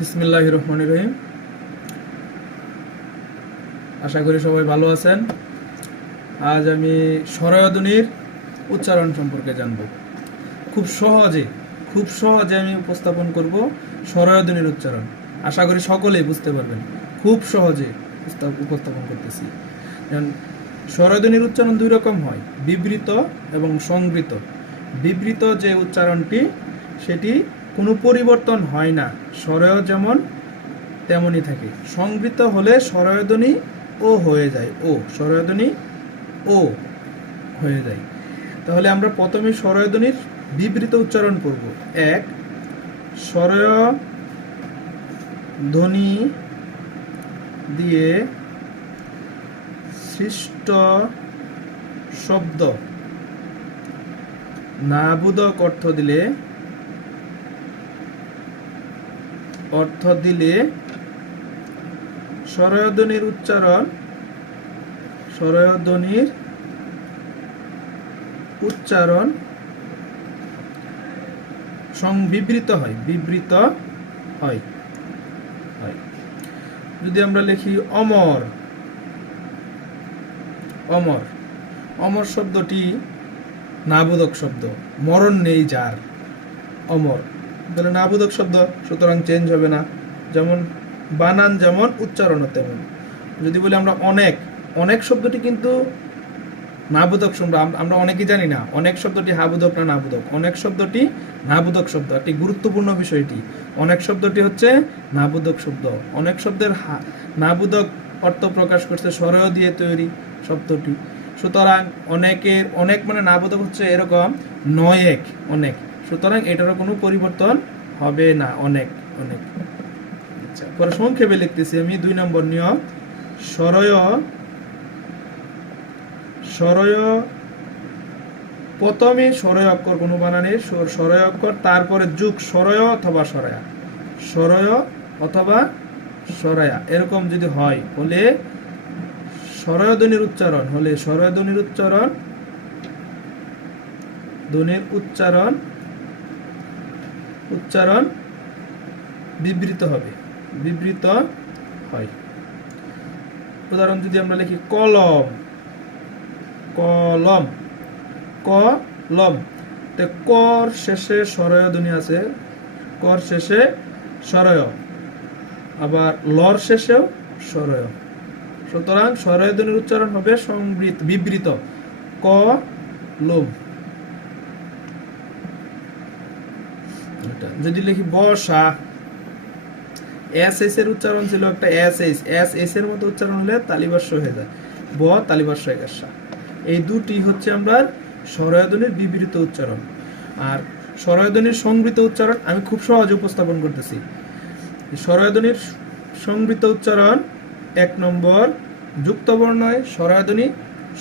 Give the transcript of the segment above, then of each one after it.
বিসমিল্লাহ রহমান রহিম। আশা করি সবাই ভালো আছেন। আজ আমি সরয়দনির উচ্চারণ সম্পর্কে জানব। খুব সহজে খুব সহজে আমি উপস্থাপন করব সরয়দনির উচ্চারণ। আশা করি সকলেই বুঝতে পারবেন। খুব সহজে উপস্থাপন করতেছি। যেমন উচ্চারণ দুই রকম হয়, বিবৃত এবং সংবৃত। বিবৃত যে উচ্চারণটি, সেটি কোনো পরিবর্তন হয় না। স্বরয় যেমন তেমনই থাকে। সংবৃত হলে স্বরয়ধ্বনি ও হয়ে যায়। ও স্বরয়ধ্বনি ও হয়ে যায়। তাহলে আমরা প্রথমে স্বরয়ধ্বনির বিবৃত উচ্চারণ করব এক স্বরয় ধ্বনি দিয়ে সৃষ্ট শব্দ নাবোধক অর্থ দিলে অর্থ দিলে স্বরয়ধ্বনির উচ্চারণ স্বরয়ধ্বনির উচ্চারণ সংবিবৃত হয়, বিবৃত হয়। যদি আমরা লিখি অমর অমর অমর শব্দটি নাবোধক শব্দ, মরণ নেই যার, অমর। তাহলে নাবোধক শব্দ, সুতরাং চেঞ্জ হবে না। যেমন, বানান যেমন, উচ্চারণও তেমন। যদি বলি আমরা অনেক অনেক শব্দটি কিন্তু নাবোধক শব্দ আমরা অনেকেই জানি না। অনেক শব্দটি হাবোধক না নাবোধক অনেক শব্দটি নাবোধক শব্দ। একটি গুরুত্বপূর্ণ বিষয়টি অনেক শব্দটি হচ্ছে নাবোধক শব্দ। অনেক শব্দের নাবোধক অর্থ প্রকাশ করছে স্বরয় দিয়ে তৈরি শব্দটি। সুতরাং অনেকের, অনেক মানে নাবোধক হচ্ছে এরকম নয় এক অনেক। সুতরাং এটারও কোনো পরিবর্তন হবে না, অনেক অনেক। আচ্ছা পরে সংক্ষেপে লিখতেছি আমি, দুই নম্বর নিয়ম। স্বরয় স্বরয়, প্রথমে স্বরয় অক্ষর কোনো বানানে স্বরয় অক্ষর, তারপরে যুগ, স্বরয় অথবা সরয়া স্বরয় অথবা সরয়া এরকম যদি হয়, হলে স্বরয় ধ্বনির উচ্চারণ, হলে স্বরয় ধ্বনির উচ্চারণ ধ্বনির উচ্চারণ উচ্চারণ বিবৃত হবে। বিবৃত হয়। উদাহরণ যদি আমরা লিখি, কলম। কলম। কলম। তে কর শেষে সরয় ধ্বনি আছে। কর শেষে সরয়। আবার লর শেষেও সরয়। সুতরাং সরয় ধ্বনির উচ্চারণ হবে সংবৃত, বিবৃত। ক লোম এটা। যদি লিখি বসা এস এস এর উচ্চারণ ছিল একটা এস এস এস এস এর মতো উচ্চারণ হলে তালিবাস্য হয়ে যায়। ব, তালিবাস্য একাশা এই দুটি হচ্ছে আমরা স্বরয়ধ্বনির বিবৃত উচ্চারণ। আর স্বরয়ধ্বনির সংবৃত উচ্চারণ আমি খুব সহজে উপস্থাপন করতেছি। স্বরয়ধ্বনির সংবৃত উচ্চারণ এক নম্বর যুক্ত বর্ণয় স্বরয়ধ্বনি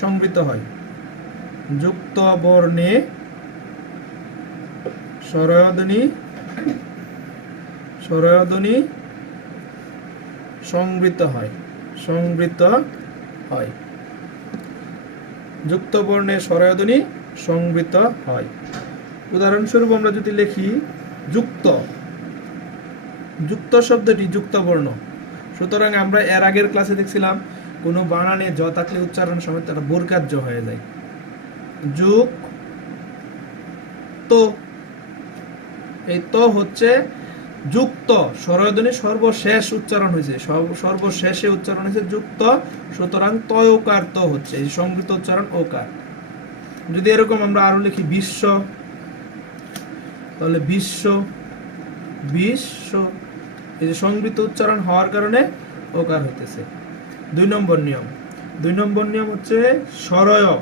সংবৃত হয়। যুক্ত বর্ণে স্বরয়ধ্বনি স্বরয়ধ্বনি সংবৃত হয় সংবৃত হয়। যুক্ত বর্ণে স্বরয়ধ্বনি সংবৃত হয়। উদাহরণস্বরূপ আমরা যদি লিখি, যুক্ত। যুক্ত শব্দটি যুক্ত বর্ণ সুতরাং আমরা এর আগের ক্লাসে দেখছিলাম, কোনো বানানে জ থাকলে উচ্চারণ সময় তারা বোরকার্য হয়ে যায়। যুগ তো এই তো হচ্ছে যুক্ত স্বরধ্বনি সর্বশেষ উচ্চারণ হয়েছে। সর্ব- সর্বশেষে উচ্চারণ হয়েছে যুক্ত, সুতরাং তয়কার ত হচ্ছে, এই সংগৃত উচ্চারণ ওকার যদি এরকম আমরা আরও লিখি, বিশ্ব, তাহলে বিশ্ব বিশ্ব, এই যে সংগৃত উচ্চারণ হওয়ার কারণে ওকার হইতেছে। দুই নম্বর নিয়ম। দুই নম্বর নিয়ম হচ্ছে সরয়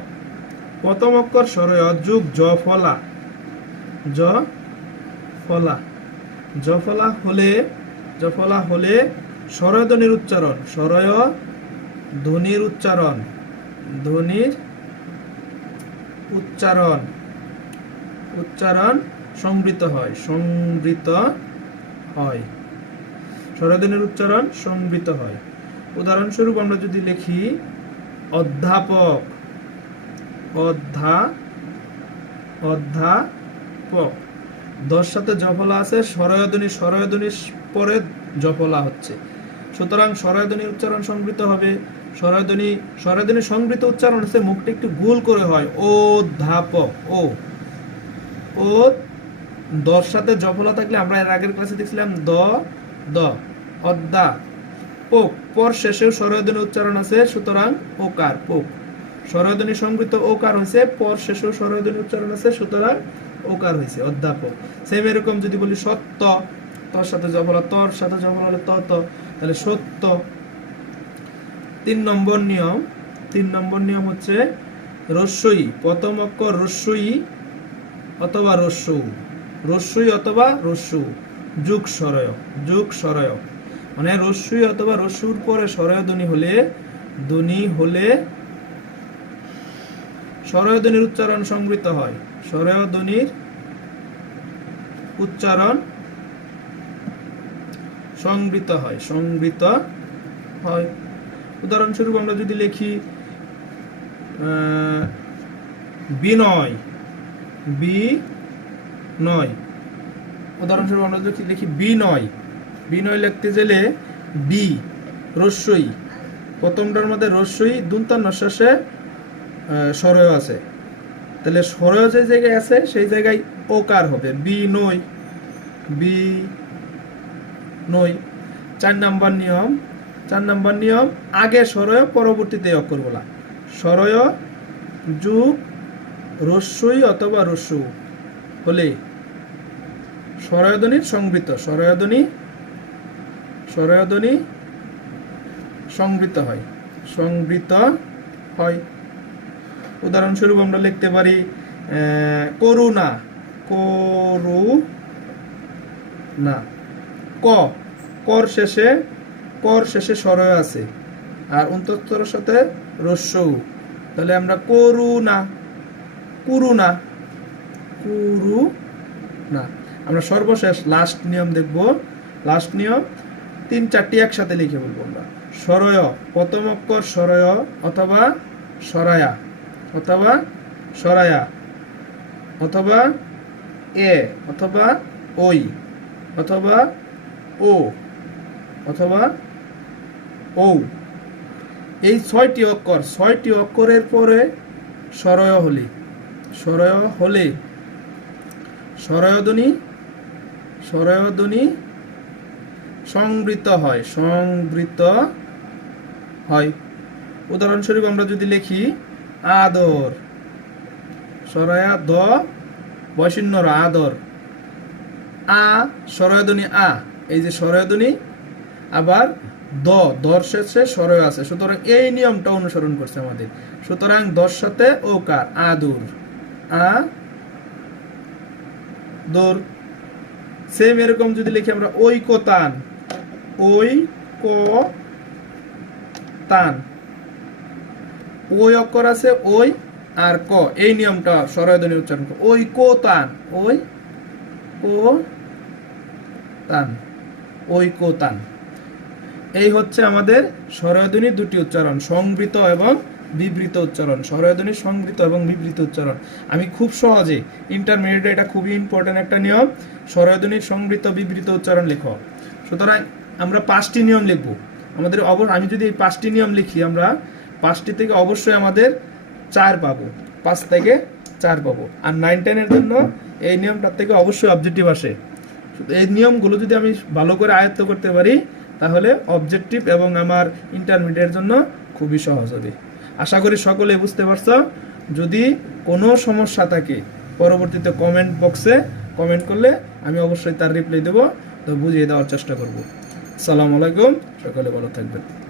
প্রথম অক্ষর সরয় যুগ, জ, ফলা। জ ফলা জফলা হলে জফলা হলে স্বরয় ধ্বনির উচ্চারণ। স্বরয় ধ্বনির উচ্চারণ। ধ্বনির উচ্চারণ। উচ্চারণ সংবৃত হয়। সংবৃত হয়। স্বরধ্বনির উচ্চারণ সংবৃত হয়। উদাহরণস্বরূপ আমরা যদি লিখি, অধ্যাপক। অধ্যা অধ্যাপক। দশ সাথে জফলা আছে, সরয়ধ্বনি সরয়ধ্বনি পরে জফলা হচ্ছে। সুতরাং স্বরধ্বনি উচ্চারণ সংবৃত হবে। স্বরধ্বনি স্বরধ্বনি সংবৃত উচ্চারণ হচ্ছে মুখটা একটু গোল করে হয়। ও। ধাপ ও ও সাথে জফলা থাকলে আমরা এর আগের ক্লাসে দেখছিলাম দ দ, অদ্দা, পোক। পর শেষেও স্বরধ্বনি উচ্চারণ আছে, সুতরাং ওকার, পোক। সংবৃত ওকার হয়েছে পর শেষেও উচ্চারণ আছে, সুতরাং ওকার হয়েছে, অধ্যাপক। সেম এরকম যদি বলি সত্য, তোর সাথে জবলা তোর সাথে জবলা হলে ত ত তাহলে সত্য, তিন নম্বর নিয়ম, তিন নম্বর নিয়ম হচ্ছে রস্যই, প্রথম অক্ষর রস্যই অথবা রস্যু রস্যই অথবা রস্যু যুগ সরয় যুগ সরয়। মানে রস্যই অথবা রস্যুর পরে সরয় ধ্বনি হলে ধ্বনি হলে সরয় ধ্বনির উচ্চারণ সংবৃত হয়। সরয় ধ্বনির উচ্চারণ সংবৃত হয় সংবৃত হয়। উদাহরণস্বরূপ আমরা যদি লিখি বিনয় বি নয় উদাহরণস্বরূপ আমরা যদি লিখি, বিনয়। বিনয় লিখতে গেলে বি রস্যই। প্রথমটার মধ্যে রস্যই দুন্তান্ন শেষে আছে। তাহলে সরয় যে জায়গায় আছে, সেই জায়গায় ওকার হবে। বি নই বি নই চার নাম্বার নিয়ম। চার নাম্বার নিয়ম, আগে সরয়, পরবর্তীতে অক্ষর বলা। সরয় যুগ, রস্যই অথবা রস্যু হলে সরয়ধ্বনির সংবৃত সরয়ধ্বনি সরয়ধ্বনি সংবৃত হয়। সংবৃত হয়। উদাহরণস্বরূপ আমরা লিখতে পারি করুণা করু না ক, কর শেষে কর শেষে সরয় আছে, আর অন্তঃস্তর সাথে রস্যউ। তাহলে আমরা করুণা করুণা কুরু না আমরা সর্বশেষ লাস্ট নিয়ম দেখব। লাস্ট নিয়ম, তিন চারটি একসাথে লিখে বলব আমরা। সরয়, প্রথম অক্ষর সরয় অথবা সরায়া। অথবা সরায়া, অথবা এ, অথবা ওই, অথবা ও অথবা ও এই ছয়টি অক্ষর, ছয়টি অক্ষরের পরে সরয় হলে সরয় হলে, সরয়ধ্বনি সরয়ধ্বনি সংবৃত হয় সংবৃত হয়। উদাহরণস্বরূপ আমরা যদি লিখি আদর। সরয়া দ বৈশিন্যর আদর। আ সরয়ধ্বনি আ, এই যে সরয়ধ্বনি আবার দ, দর শেষে সরয় আছে। সুতরাং এই নিয়মটা অনুসরণ করছে আমাদের। সুতরাং দর সাথে ওকার আদুর। আ, দোর। সেম এরকম যদি লিখি আমরা ওই কোতান ওই অক্ষর আছে ওই আর ক। এই নিয়মটা সরয়ধ্বনি উচ্চারণ ওই কো তান ওই কো তান ওই কো তান এই হচ্ছে আমাদের স্বরধ্বনির দুটি উচ্চারণ, সংবৃত এবং বিবৃত উচ্চারণ। স্বরধ্বনির সংবৃত এবং বিবৃত উচ্চারণ। আমি খুব সহজে ইন্টারমিডিয়েটে এটা খুবই ইম্পর্টেন্ট একটা নিয়ম স্বরধ্বনির সংবৃত, বিবৃত উচ্চারণ লেখো। সুতরাং আমরা পাঁচটি নিয়ম লিখব। আমাদের অব আমি যদি এই পাঁচটি নিয়ম লিখি, আমরা পাঁচটি থেকে অবশ্যই আমাদের চার পাবো। পাঁচ থেকে চার পাবো। আর নাইন টেনের জন্য এই নিয়মটার থেকে অবশ্যই অবজেক্টিভ আসে। এই নিয়মগুলো যদি আমি ভালো করে আয়ত্ত করতে পারি, তাহলে অবজেক্টিভ এবং আমার ইন্টারমিডিয়েটের জন্য খুবই সহজ হবে। আশা করি সকলে বুঝতে পারছ। যদি কোনো সমস্যা থাকে, পরবর্তীতে কমেন্ট বক্সে কমেন্ট করলে আমি অবশ্যই তার রিপ্লাই দেবো। তো বুঝিয়ে দেওয়ার চেষ্টা করব। সালাম আলাইকুম। সকলে ভালো থাকবেন।